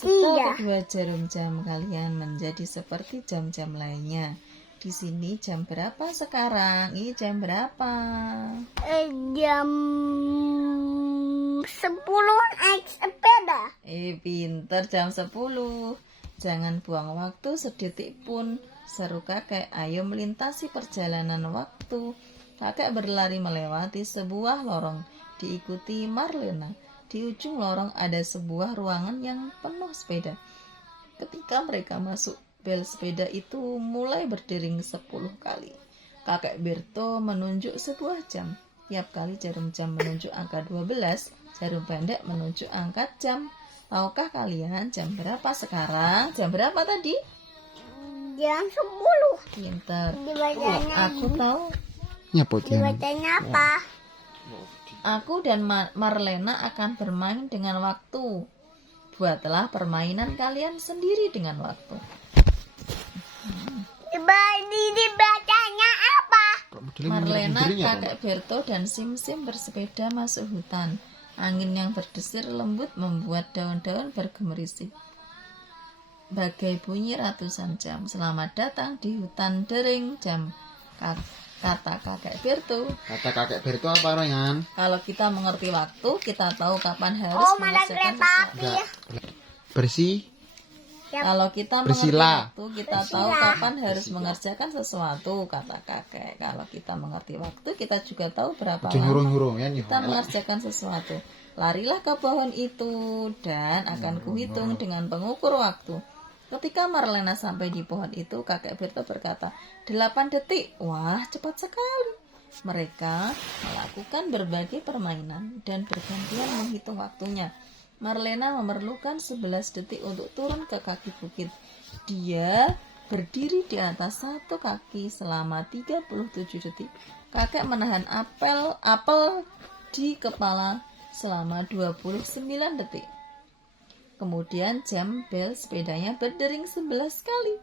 Setelah kedua jarum jam kalian menjadi seperti jam-jam lainnya. Di sini jam berapa sekarang? Ini jam berapa? Jam 10 naik sepeda. Pinter, jam 10. Jangan buang waktu sedetik pun. Seru kakek, ayo melintasi perjalanan waktu. Kakek berlari melewati sebuah lorong. Diikuti Marlena. Di ujung lorong ada sebuah ruangan yang penuh sepeda. Ketika mereka masuk, bel sepeda itu mulai berdering 10 kali. Kakek Berto menunjuk sebuah jam. Tiap kali jarum jam menunjuk angka 12, jarum pendek menunjuk angka jam. Tahukah kalian jam berapa sekarang? Jam berapa tadi? Jam 10. Pinter. Dibacanya, Aku tahu. dibacanya apa? Aku dan Marlena akan bermain dengan waktu. Buatlah permainan kalian sendiri dengan waktu. Dibacanya apa? Marlena, kakek Berto, dan Sim-Sim bersepeda masuk hutan. Angin yang berdesir lembut membuat daun-daun bergemerisik. Bagai bunyi ratusan jam. Selamat datang di hutan dering jam, kata kakek Berto. Kata kakek Berto apa, Royan? Kalau kita mengerti waktu, kita tahu kapan harus Mana mengerjakan kereta sesuatu. api ya? Bersih. Kalau kita Bersila. mengerti waktu, kita tahu kapan harus mengerjakan sesuatu, kata kakek. Kalau kita mengerti waktu, kita juga tahu berapa lama Nyuruh-nyuruh ya, kita mengerjakan sesuatu. Larilah ke pohon itu dan akan kuhitung dengan pengukur waktu. Ketika Marlena sampai di pohon itu, kakek Berto berkata, 8 detik. Wah, cepat sekali. Mereka melakukan berbagai permainan dan bergantian menghitung waktunya. Marlena memerlukan 11 detik untuk turun ke kaki bukit. Dia berdiri di atas satu kaki selama 37 detik. Kakek menahan apel di kepala selama 29 detik. Kemudian jam bel sepedanya berdering 11 kali.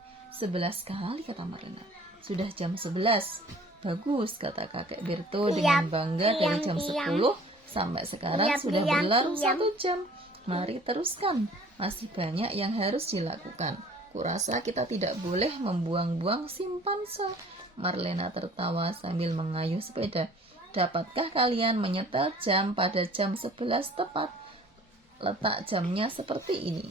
11 kali, kata Marlena. Sudah jam 11. Bagus, kata kakek Berto dengan bangga. Dari jam 10 sampai sekarang sudah berlalu 1 jam. Mari teruskan, masih banyak yang harus dilakukan. Kurasa kita tidak boleh membuang-buang simpanse. Marlena tertawa sambil mengayuh sepeda. Dapatkah kalian menyetel jam pada jam 11 tepat? Letak jamnya seperti ini.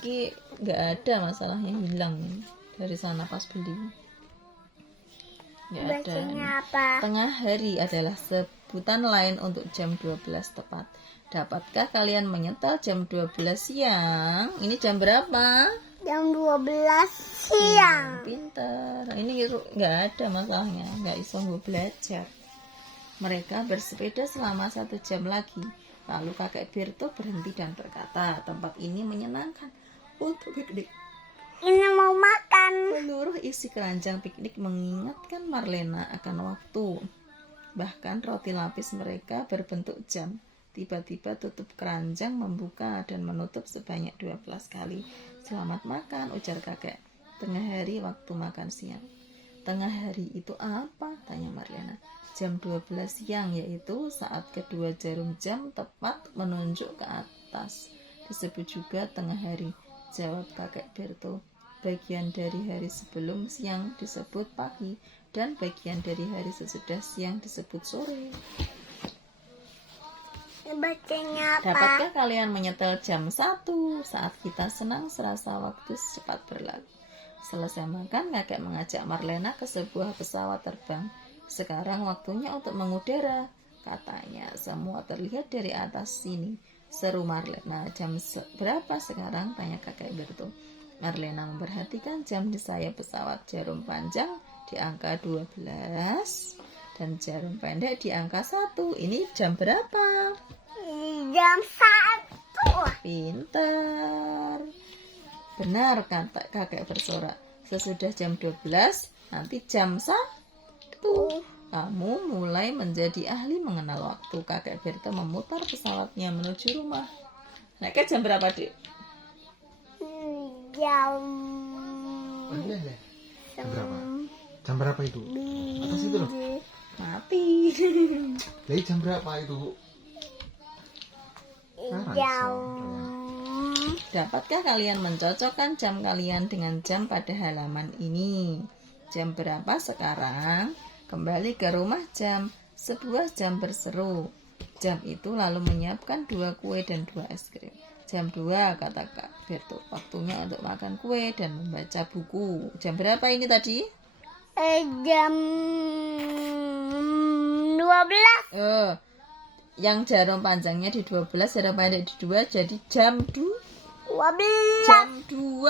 Ini nggak ada masalahnya, hilang dari sana pas beli. Nggak ada. Bacanya apa? Tengah hari adalah sebutan lain untuk jam 12 tepat. Dapatkah kalian menyetel jam 12 siang? Ini jam berapa? Jam 12 siang. Pintar. Ini nggak ada masalahnya, nggak iso gue belajar. Mereka bersepeda selama 1 jam lagi. Lalu kakek Berto berhenti dan berkata, tempat ini menyenangkan untuk piknik. Ini mau makan. Seluruh isi keranjang piknik mengingatkan Marlena akan waktu. Bahkan roti lapis mereka berbentuk jam. Tiba-tiba tutup keranjang membuka dan menutup sebanyak 12 kali. Selamat makan, ujar kakek. Tengah hari waktu makan siang. Tengah hari itu apa? Tanya Marlena. Jam 12 siang, yaitu saat kedua jarum jam tepat menunjuk ke atas. Disebut juga tengah hari, jawab kakek Berto. Bagian dari hari sebelum siang disebut pagi, dan bagian dari hari sesudah siang disebut sore. Bacanya apa? Dapatkah kalian menyetel jam 1 saat kita senang serasa waktu cepat berlalu? Selesai makan, kakek mengajak Marlena ke sebuah pesawat terbang. Sekarang waktunya untuk mengudara, katanya. Semua terlihat dari atas sini, seru Marlena. Jam berapa sekarang? Tanya kakek Berto. Marlena memperhatikan jam di sayap pesawat. Jarum panjang di angka 12 dan jarum pendek di angka 1. Ini jam berapa? Jam 1. Pintar. Benar, kata kakek bersorak. Sesudah jam 12, nanti jam 1. Kamu mulai menjadi ahli mengenal waktu. Kakek Berto memutar pesawatnya menuju rumah. Naiknya jam berapa, Dik? Jam Jam berapa? Jam berapa itu? Atas itu loh. Mati. Jadi jam berapa itu? jam Dapatkah kalian mencocokkan jam kalian dengan jam pada halaman ini? Jam berapa sekarang? Kembali ke rumah jam. Sebuah jam berseru. Jam itu lalu menyiapkan 2 kue dan 2 es krim. Jam 2, kata Kak Berto. Waktunya untuk makan kue dan membaca buku. Jam berapa ini tadi? Jam 12. Yang jarum panjangnya di 12, jarum pendek di 2, jadi jam 12. jam 2.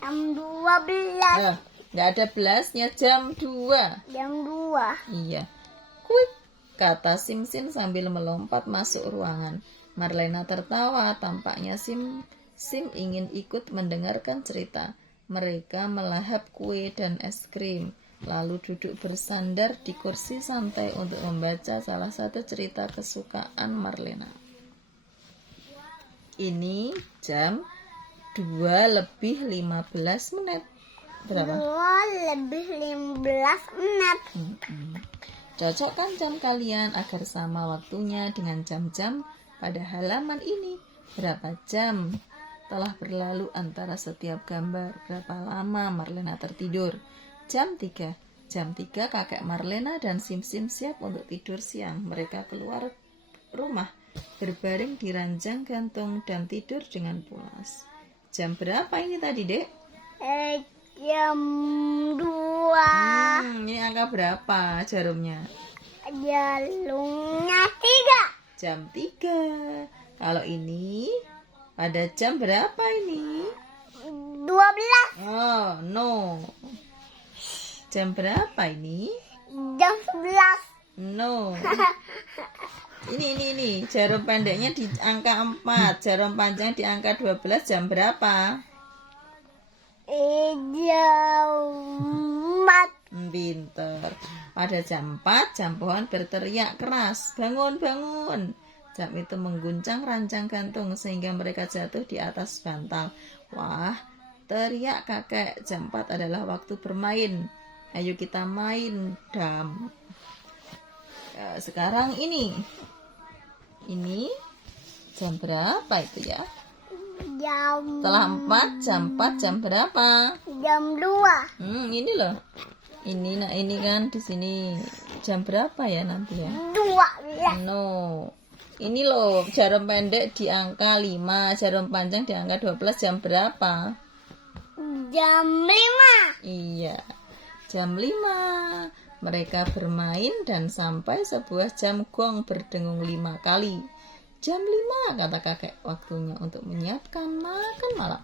Jam 12. Nggak ada belasnya, jam 2. Jam 2. Iya. Quick, kata Sim sambil melompat masuk ruangan. Marlena tertawa, tampaknya Sim ingin ikut mendengarkan cerita. Mereka melahap kue dan es krim, lalu duduk bersandar di kursi santai untuk membaca salah satu cerita kesukaan Marlena. Ini jam 2:15. Berapa? 2:15. Cocokkan jam kalian agar sama waktunya dengan jam-jam pada halaman ini. Berapa jam telah berlalu antara setiap gambar? Berapa lama Marlena tertidur? Jam 3. Jam 3 kakek Marlena dan Sim siap untuk tidur siang. Mereka keluar rumah, berbaring di ranjang gantung dan tidur dengan pulas. Jam berapa ini tadi, Dek? Jam 2. Ini angka berapa jarumnya? Jarumnya 3. Jam 3. Kalau ini pada jam berapa ini? 12. Oh, no. Jam berapa ini? Jam 11. No. Ini jarum pendeknya di angka 4, jarum panjang di angka 12. Jam berapa? Jam 4. Pinter. Pada jam 4, jam pohon berteriak keras, bangun, bangun. Jam itu mengguncang ranjang gantung sehingga mereka jatuh di atas bantal. Wah, teriak kakek, jam 4 adalah waktu bermain. Ayo kita main, Dam. Sekarang ini jam berapa itu ya? Setelah 4, jam 4, jam berapa? Jam 2. Ini loh. Ini kan di sini jam berapa ya nanti ya? 12. No. Ini loh, jarum pendek di angka 5, jarum panjang di angka 12. Jam berapa? Jam 5. Iya. Jam 5. Mereka bermain dan sampai sebuah jam gong berdengung 5 kali. Jam 5, kata kakek, waktunya untuk menyiapkan makan malam.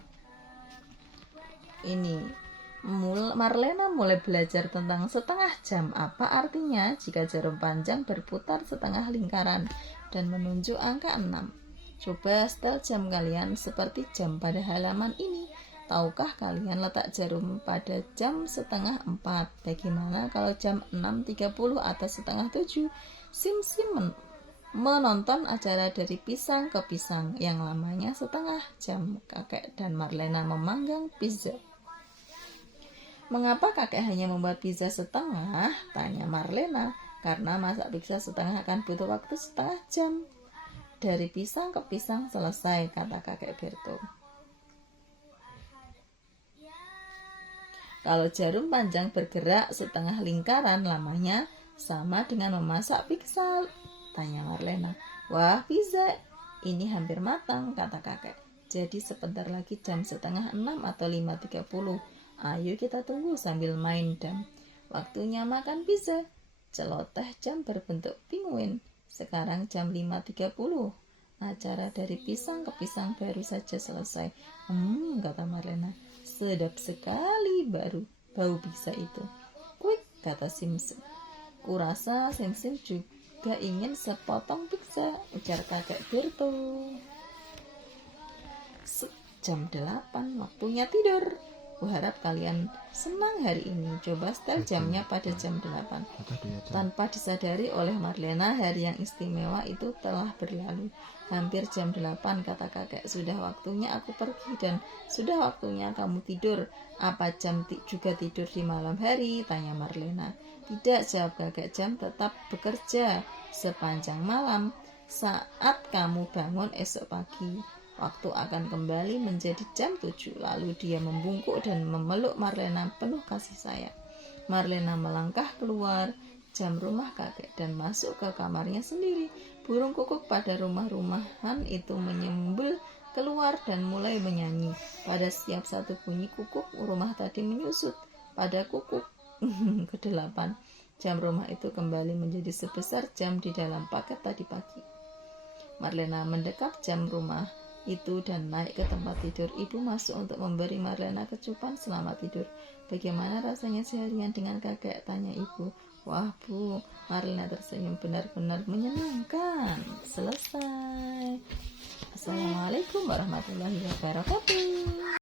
Marlena mulai belajar tentang setengah jam. Apa artinya jika jarum panjang berputar setengah lingkaran dan menunjuk angka 6? Coba setel jam kalian seperti jam pada halaman ini. Tahukah kalian letak jarum pada jam setengah 4? Bagaimana kalau jam 6.30 atau setengah 7? Sim menonton acara dari pisang ke pisang yang lamanya setengah jam. Kakek dan Marlena memanggang pizza. Mengapa kakek hanya membuat pizza setengah? Tanya Marlena. Karena masak pizza setengah akan butuh waktu setengah jam. Dari pisang ke pisang selesai, kata kakek Berto. Kalau jarum panjang bergerak setengah lingkaran, lamanya sama dengan memasak pizza, tanya Marlena. Wah, pizza ini hampir matang, kata kakek. Jadi sebentar lagi jam setengah 6 atau 5.30. Ayo kita tunggu sambil main, Dam. Waktunya makan pizza. Celoteh jam berbentuk penguin. Sekarang jam 5.30. Acara dari pisang ke pisang baru saja selesai. Kata Marlena. Sedap sekali bau pizza itu. Quick, kata Sim. Kurasa Sim juga ingin sepotong pizza, ujar kakek Berto. Jam 8, waktunya tidur. Kuharap kalian senang hari ini. Coba setel jamnya pada jam 8. Tanpa disadari oleh Marlena, hari yang istimewa itu telah berlalu. Hampir jam 8, kata kakek. Sudah waktunya aku pergi dan sudah waktunya kamu tidur. Apa jam juga tidur di malam hari? Tanya Marlena. Tidak, jawab kakek, jam tetap bekerja sepanjang malam saat kamu bangun esok pagi. Waktu akan kembali menjadi jam 7. Lalu dia membungkuk dan memeluk Marlena penuh kasih sayang. Marlena melangkah keluar jam rumah kakek dan masuk ke kamarnya sendiri. Burung kukuk pada rumah-rumahan itu menyembul keluar dan mulai menyanyi. Pada setiap satu bunyi kukuk, rumah tadi menyusut. Pada kukuk ke-8, jam rumah itu kembali menjadi sebesar jam di dalam paket tadi pagi. Marlena mendekap jam rumah itu dan naik ke tempat tidur. Ibu masuk untuk memberi Marlena kecupan selamat tidur. Bagaimana rasanya seharian dengan kakek? Tanya ibu. Wah Bu, Marlena tersenyum, benar-benar menyenangkan. Selesai. Assalamualaikum warahmatullahi wabarakatuh.